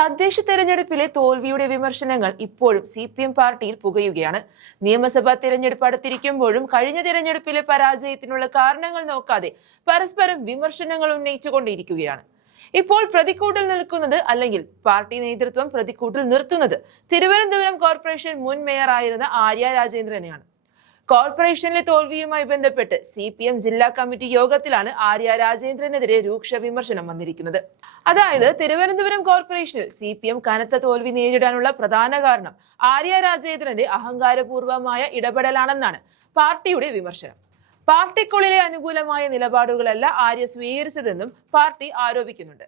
തദ്ദേശ തെരഞ്ഞെടുപ്പിലെ തോൽവിയുടെ വിമർശനങ്ങൾ ഇപ്പോഴും CPM പാർട്ടിയിൽ പുകയുകയാണ്. നിയമസഭാ തെരഞ്ഞെടുപ്പ് അടുത്തിരിക്കുമ്പോഴും കഴിഞ്ഞ തെരഞ്ഞെടുപ്പിലെ പരാജയത്തിനുള്ള കാരണങ്ങൾ നോക്കാതെ പരസ്പരം വിമർശനങ്ങൾ ഉന്നയിച്ചുകൊണ്ടിരിക്കുകയാണ്. ഇപ്പോൾ പ്രതിക്കൂട്ടിൽ നിൽക്കുന്നത് അല്ലെങ്കിൽ പാർട്ടി നേതൃത്വം പ്രതിക്കൂട്ടിൽ നിർത്തുന്നത് തിരുവനന്തപുരം കോർപ്പറേഷൻ മുൻ മേയർ ആയിരുന്ന ആര്യ രാജേന്ദ്രനെയാണ്. കോർപ്പറേഷനിലെ തോൽവിയുമായി ബന്ധപ്പെട്ട് CPM ജില്ലാ കമ്മിറ്റി യോഗത്തിലാണ് ആര്യ രാജേന്ദ്രനെതിരെ രൂക്ഷ വിമർശനം വന്നിരിക്കുന്നത്. അതായത് തിരുവനന്തപുരം കോർപ്പറേഷനിൽ CPM കനത്ത തോൽവി നേരിടാനുള്ള പ്രധാന കാരണം ആര്യ രാജേന്ദ്രന്റെ അഹങ്കാരപൂർവമായ ഇടപെടലാണെന്നാണ് പാർട്ടിയുടെ വിമർശനം. പാർട്ടിക്കുള്ളിലെ അനുകൂലമായ നിലപാടുകളല്ല ആര്യ സ്വീകരിച്ചതെന്നും പാർട്ടി ആരോപിക്കുന്നുണ്ട്.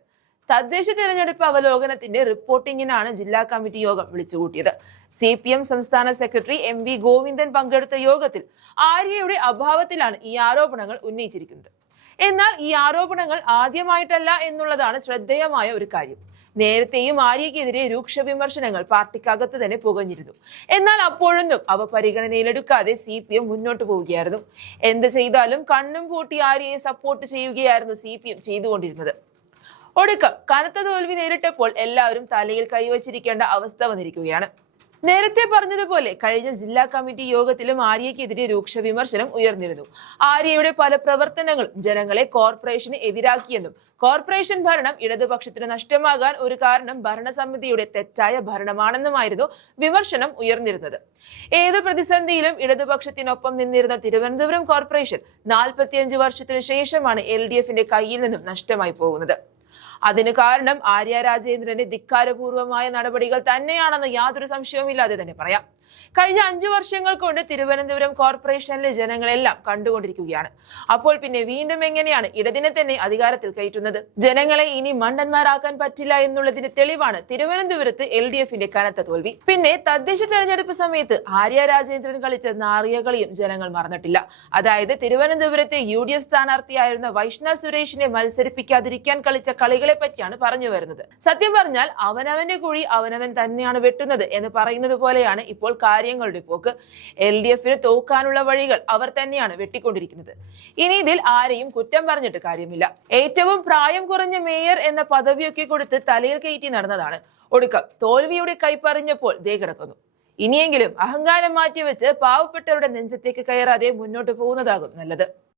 തദ്ദേശ തെരഞ്ഞെടുപ്പ് അവലോകനത്തിന്റെ റിപ്പോർട്ടിങ്ങിനാണ് ജില്ലാ കമ്മിറ്റി യോഗം വിളിച്ചുകൂട്ടിയത്. CPM സംസ്ഥാന സെക്രട്ടറി MV ഗോവിന്ദൻ പങ്കെടുത്ത യോഗത്തിൽ ആര്യയുടെ അഭാവത്തിലാണ് ഈ ആരോപണങ്ങൾ ഉന്നയിച്ചിരിക്കുന്നത്. എന്നാൽ ഈ ആരോപണങ്ങൾ ആദ്യമായിട്ടല്ല എന്നുള്ളതാണ് ശ്രദ്ധേയമായ ഒരു കാര്യം. നേരത്തെയും ആര്യക്കെതിരെ രൂക്ഷ വിമർശനങ്ങൾ പാർട്ടിക്കകത്ത് തന്നെ പുകഞ്ഞിരുന്നു. എന്നാൽ അപ്പോഴൊന്നും അവ പരിഗണനയിലെടുക്കാതെ CPM മുന്നോട്ട് പോവുകയായിരുന്നു. എന്ത് ചെയ്താലും കണ്ണും പൂട്ടി ആര്യയെ സപ്പോർട്ട് ചെയ്യുകയായിരുന്നു CPM ചെയ്തുകൊണ്ടിരുന്നത്. ഒടുക്കം കനത്ത തോൽവി നേരിട്ടപ്പോൾ എല്ലാവരും തലയിൽ കൈവച്ചിരിക്കേണ്ട അവസ്ഥ വന്നിരിക്കുകയാണ്. നേരത്തെ പറഞ്ഞതുപോലെ കഴിഞ്ഞ ജില്ലാ കമ്മിറ്റി യോഗത്തിലും ആര്യക്കെതിരെ രൂക്ഷ വിമർശനം ഉയർന്നിരുന്നു. ആര്യയുടെ പല പ്രവർത്തനങ്ങളും ജനങ്ങളെ കോർപ്പറേഷന് എതിരാക്കിയെന്നും കോർപ്പറേഷൻ ഭരണം ഇടതുപക്ഷത്തിന് നഷ്ടമാകാൻ ഒരു കാരണം ഭരണസമിതിയുടെ തെറ്റായ ഭരണമാണെന്നുമായിരുന്നു വിമർശനം ഉയർന്നിരുന്നത്. ഏത് പ്രതിസന്ധിയിലും ഇടതുപക്ഷത്തിനൊപ്പം നിന്നിരുന്ന തിരുവനന്തപുരം കോർപ്പറേഷൻ 45 വർഷത്തിനു ശേഷമാണ് LDFന്റെ കയ്യിൽ നിന്നും നഷ്ടമായി പോകുന്നത്. അതിന് കാരണം ആര്യ രാജേന്ദ്രന്റെ ധിക്കാരപൂർവമായ നടപടികൾ തന്നെയാണെന്ന് യാതൊരു സംശയവുമില്ലാതെ തന്നെ പറയാം. കഴിഞ്ഞ 5 വർഷങ്ങൾ കൊണ്ട് തിരുവനന്തപുരം കോർപ്പറേഷനിലെ ജനങ്ങളെല്ലാം കണ്ടുകൊണ്ടിരിക്കുകയാണ്. അപ്പോൾ പിന്നെ വീണ്ടും എങ്ങനെയാണ് ഇടതിനെ തന്നെ അധികാരത്തിൽ കയറ്റുന്നത്? ജനങ്ങളെ ഇനി മണ്ടന്മാരാക്കാൻ പറ്റില്ല എന്നുള്ളതിന് തെളിവാണ് തിരുവനന്തപുരത്ത് LDFന്റെ കനത്ത തോൽവി. പിന്നെ തദ്ദേശ തെരഞ്ഞെടുപ്പ് സമയത്ത് ആര്യ രാജേന്ദ്രൻ കളിച്ച നാറിയ കളിയും ജനങ്ങൾ മറന്നിട്ടില്ല. അതായത് തിരുവനന്തപുരത്തെ UDF സ്ഥാനാർത്ഥിയായിരുന്ന വൈഷ്ണവ് സുരേഷിനെ മത്സരിപ്പിക്കാതിരിക്കാൻ കളിച്ച കളികളെ പറ്റിയാണ് പറഞ്ഞു വരുന്നത്. സത്യം പറഞ്ഞാൽ അവനവന്റെ കുഴി അവനവൻ തന്നെയാണ് വെട്ടുന്നത് എന്ന് പറയുന്നത് പോലെയാണ് ഇപ്പോൾ കാര്യങ്ങളുടെ പോക്ക്. LDFന് തോക്കാനുള്ള വഴികൾ അവർ തന്നെയാണ് വെട്ടിക്കൊണ്ടിരിക്കുന്നത്. ഇനി ഇതിൽ ആരെയും കുറ്റം പറഞ്ഞിട്ട് കാര്യമില്ല. ഏറ്റവും പ്രായം കുറഞ്ഞ മേയർ എന്ന പദവിയൊക്കെ കൊടുത്ത് തലയിൽ കയറ്റി നടന്നതാണ്. ഒടുക്കം തോൽവിയുടെ കൈപ്പറിഞ്ഞപ്പോൾ ദേ കിടക്കുന്നു. ഇനിയെങ്കിലും അഹങ്കാരം മാറ്റിവെച്ച് പാവപ്പെട്ടവരുടെ നെഞ്ചത്തേക്ക് കയറാതെ മുന്നോട്ട് പോകുന്നതാകും നല്ലത്.